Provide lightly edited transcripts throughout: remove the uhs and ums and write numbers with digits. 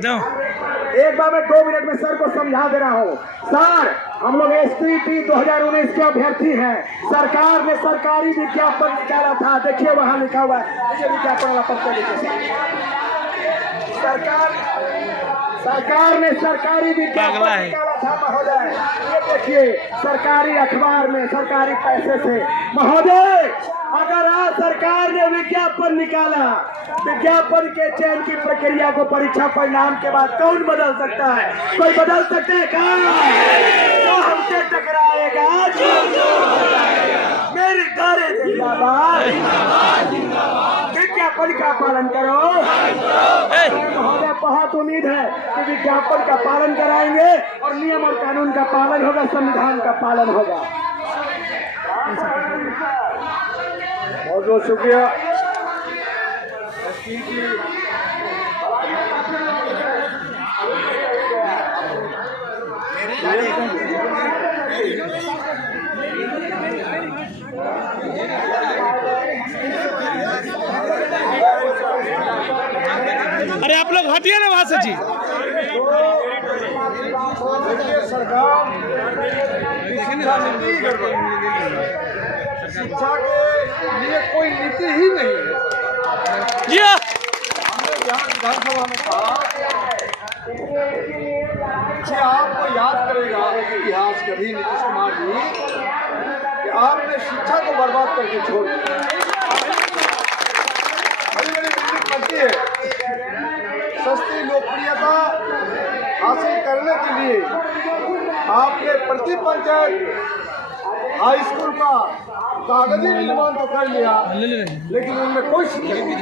एक बार मैं 2 मिनट में सर को समझा दे रहा हूँ। सर, हम लोग STT 2019 के अभ्यर्थी हैं। सरकार ने सरकारी विज्ञापन निकाला था, देखिए वहाँ लिखा हुआ है, देखिए विज्ञापन वाला पत्र देखिए। सरकार ने सरकारी विज्ञापन निकाला था महोदय, ये देखिए सरकारी अखबार में सरकारी पैसे से। महोदय, अगर आज सरकार ने विज्ञापन निकाला, विज्ञापन के चयन की प्रक्रिया को परीक्षा परिणाम के बाद कौन बदल सकता है? कोई बदल सकते है क्या? तो हमसे टकराएगा, मेरी गारे जिंदाबाद, विज्ञापन का पालन करो। महोदय, बहुत उम्मीद है कि विज्ञापन का पालन कराएंगे और नियम और कानून का पालन होगा, संविधान का पालन होगा। बहुत बहुत शुक्रिया। अरे आप लोग हटिए ना वहां से जी। सरकार शिक्षा के लिए कोई नीति ही नहीं है। हमने विधानसभा में कहा कि आपको याद करेगा इतिहास कभी नीतीश कुमार जी कि आपने शिक्षा को बर्बाद करके छोड़ दिया। बड़ी बड़ी बिल्डिंग बनती है, सस्ती लोकप्रियता हासिल करने के लिए आपने प्रति पंचायत हाई स्कूल का कागजी निर्माण तो कर लिया, लेकिन उनमें कोई शिक्षा नहीं।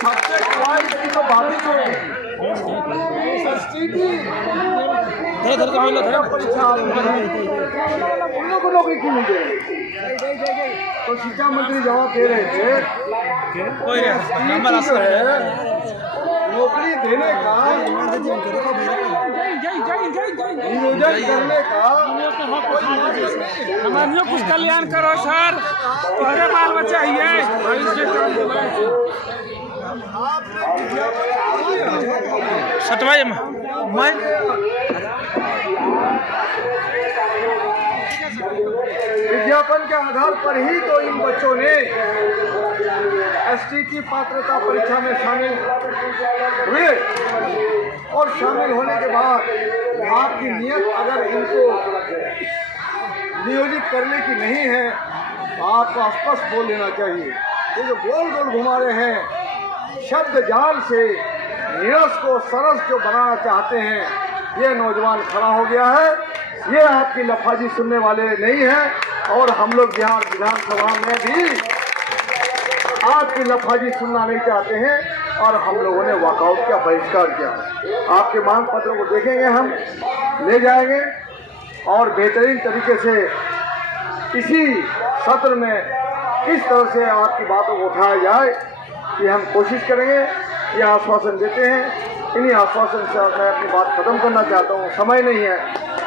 सब्जेक्ट वाइज की तो बात ही छोड़ परीक्षा उन लोगों को नौकरी क्यों नहीं दे? तो शिक्षा मंत्री जवाब दे रहे थे जो है नौकरी देने का नियोजन करने का हमारे कुछ कल्याण करो सर, तुम्हारे बाल बच्चा ही है। सतवाई मैं विज्ञापन के आधार पर ही तो इन बच्चों ने STT पात्रता परीक्षा में शामिल हुए और शामिल होने के बाद आपकी नियत अगर इनको नियोजित करने की नहीं है तो आपको स्पष्ट बोल लेना चाहिए। ये जो गोल गोल घुमा रहे हैं शब्द जाल से नीरस को सरस जो बनाना चाहते हैं, ये नौजवान खड़ा हो गया है। ये आपकी लफाजी सुनने वाले नहीं हैं और हम लोग बिहार विधानसभा में भी आपकी लफाजी सुनना नहीं चाहते हैं और हम लोगों ने वॉकआउट किया, बहिष्कार किया। आपके मांग पत्र को देखेंगे, हम ले जाएंगे और बेहतरीन तरीके से इसी सत्र में किस तरह से आपकी बातों को उठाया जाए कि हम कोशिश करेंगे। ये आश्वासन देते हैं, इन्हीं आश्वासन से मैं अपनी बात खत्म करना चाहता हूँ। समय नहीं है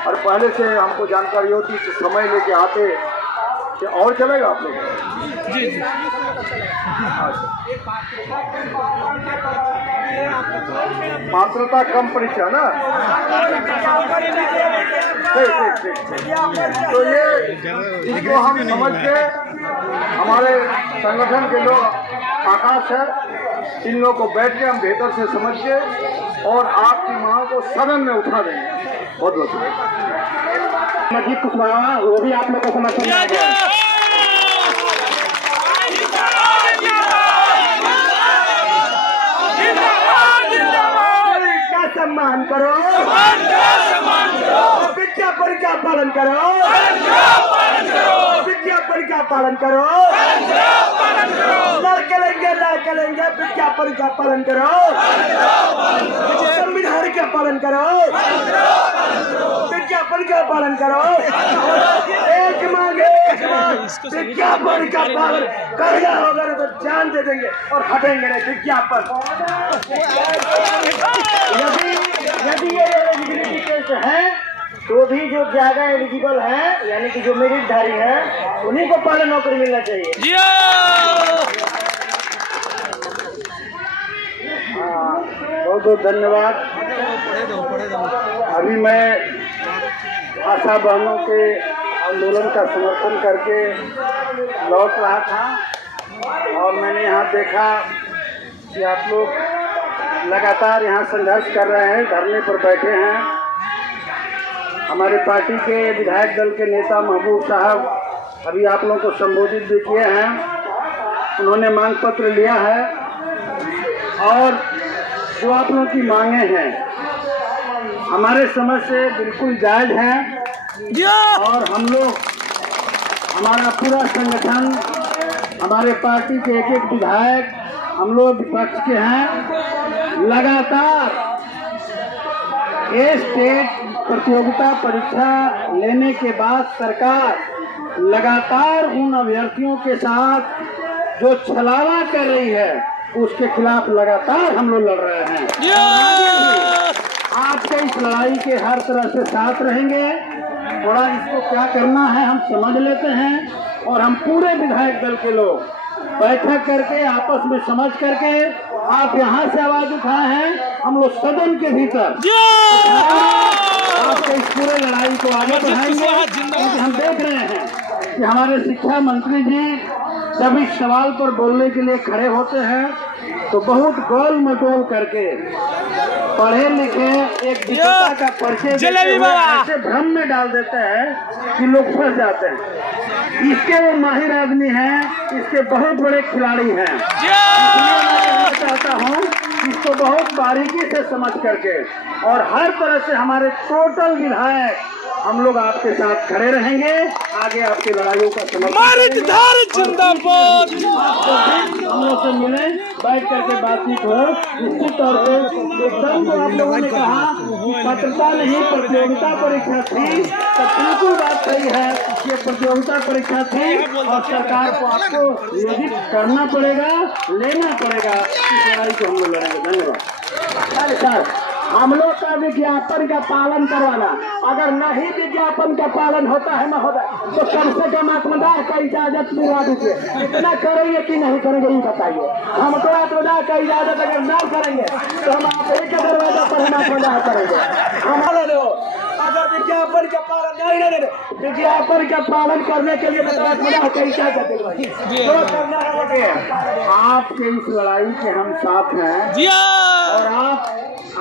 और पहले से हमको जानकारी होती कि समय लेके आते कि और चलेगा आप लोग जी जी। पात्रता कम परीक्षा ना, ठीक। तो ये इसको हम समझ के हमारे संगठन के लोग आकाश है, इन लोगों को बैठ के हम बेहतर से समझ के और आपकी मांग को सदन में उठा देंगे। बहुत बहुत मजीद कुशवाहा, वो भी आप लोग को समर्थन देंगे। सम्मान करो, विज्ञापन का पालन करो, विज्ञापन का पालन करो, करेंगे विज्ञापन का पालन करो, संविधान का पालन करो, विज्ञापन का पालन करो। एक मांगे विज्ञापन का पालन करना होगा तो जान दे देंगे और हटेंगे नहीं। विज्ञापन यदि ये एलिजिबिलिटी टेस्ट है तो भी जो ज्यादा एलिजिबल है यानी कि जो मेरिटधारी है उन्हीं को पहले नौकरी मिलना चाहिए। बहुत धन्यवाद। अभी मैं आशा बहनों के आंदोलन का समर्थन करके लौट रहा था और मैंने यहाँ देखा कि आप लोग लगातार यहाँ संघर्ष कर रहे हैं, धरने पर बैठे हैं। हमारे पार्टी के विधायक दल के नेता महबूब साहब अभी आप लोगों को संबोधित भी किए हैं। उन्होंने मांग पत्र लिया है और जो आप लोगों की मांगे हैं हमारे समझ से बिल्कुल जायज हैं और हम लोग, हमारा पूरा संगठन, हमारे पार्टी के एक एक विधायक, हम लोग विपक्ष के हैं। लगातार ये स्टेट प्रतियोगिता परीक्षा लेने के बाद सरकार लगातार उन अभ्यर्थियों के साथ जो छलावा कर रही है उसके खिलाफ लगातार हम लोग लड़ रहे हैं। आपके इस लड़ाई के हर तरह से साथ रहेंगे। थोड़ा इसको क्या करना है हम समझ लेते हैं और हम पूरे विधायक दल के लोग बैठक करके आपस में समझ करके, आप यहाँ से आवाज उठाए हैं, हम लोग सदन के भीतर आपके इस पूरे लड़ाई को आगे बढ़ाएंगे। क्योंकि हम देख रहे हैं कि हमारे शिक्षा मंत्री जी जब इस सवाल पर बोलने के लिए खड़े होते हैं तो बहुत गोल मटोल करके पढ़े लिखे एक विजेता का परिचय ऐसे भ्रम में डाल देते हैं कि लोग फंस जाते हैं। इसके वो माहिर आदमी हैं, इसके बहुत बड़े खिलाड़ी हैं। मैं चाहता हूँ इसको बहुत बारीकी से समझ करके और हर तरह से हमारे टोटल विधायक हम लोग आपके साथ खड़े रहेंगे, आगे आपकी लड़ाइयों का समर्थन जिंदाबाद। हम लोग से मिले, बैठ करके बातचीत हो। निश्चित तौर पे एकदम जो आप लोगों ने कहा कि पात्रता नहीं प्रतियोगिता परीक्षा थी, तो बिल्कुल बात सही है। ये प्रतियोगिता परीक्षा थी और सरकार को आपको नियोजित करना पड़ेगा, लेना पड़ेगा। इस लड़ाई को हम लोग लड़ेंगे। धन्यवाद सर। हम लोग का विज्ञापन का पालन करवाना, अगर नहीं विज्ञापन का पालन होता है महोदय तो कम से कम आत्मदाह का इजाजत दिला दीजिए। इतना करेंगे कि नहीं करेंगे ये बताइए। हमको आत्मदाह का इजाजत अगर ना करेंगे तो हम आप एक दरवाजा पर हम आत्मदाह करेंगे। हमारे लोग अगर विज्ञापन का पालन नहीं, विज्ञापन का पालन करने के लिए आत्मदाह का इजाजत दिलवाइए। जो करना है आपके इस लड़ाई के हम साथ हैं और आप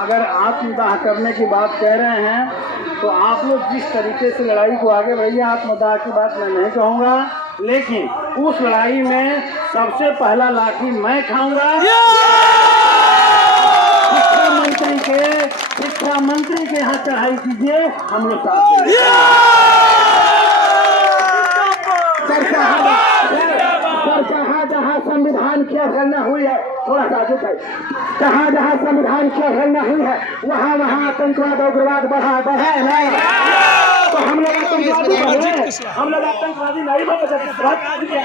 अगर आत्मदाह करने की बात कह रहे हैं तो आप लोग जिस तरीके से लड़ाई को आगे बढ़ाइए, आत्मदाह की बात मैं नहीं कहूँगा, लेकिन उस लड़ाई में सबसे पहला लाठी मैं खाऊंगा। शिक्षा मंत्री के यहाँ चढ़ाई कीजिए, हम लोग साथ जहाँ संविधान की अवहेलना हुई है, थोड़ा सा आगे जहाँ जहाँ संविधान की अवहेलना हुई है वहाँ वहाँ आतंकवाद उग्रवाद बढ़ा है ना। तो हम लोग आतंकवादी बने, हम लोग आतंकवादी नहीं बने सकते।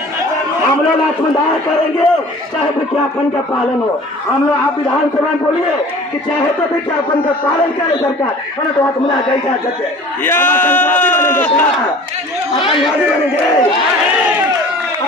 हम लोग आत्मदाह करेंगे चाहे विज्ञापन का पालन हो। हम लोग आप विधानसभा में बोलिए कि चाहे तो विज्ञापन का पालन करे सरकार, तो आत्मदाह का इजाजत है। आतंकवादी बनेंगे।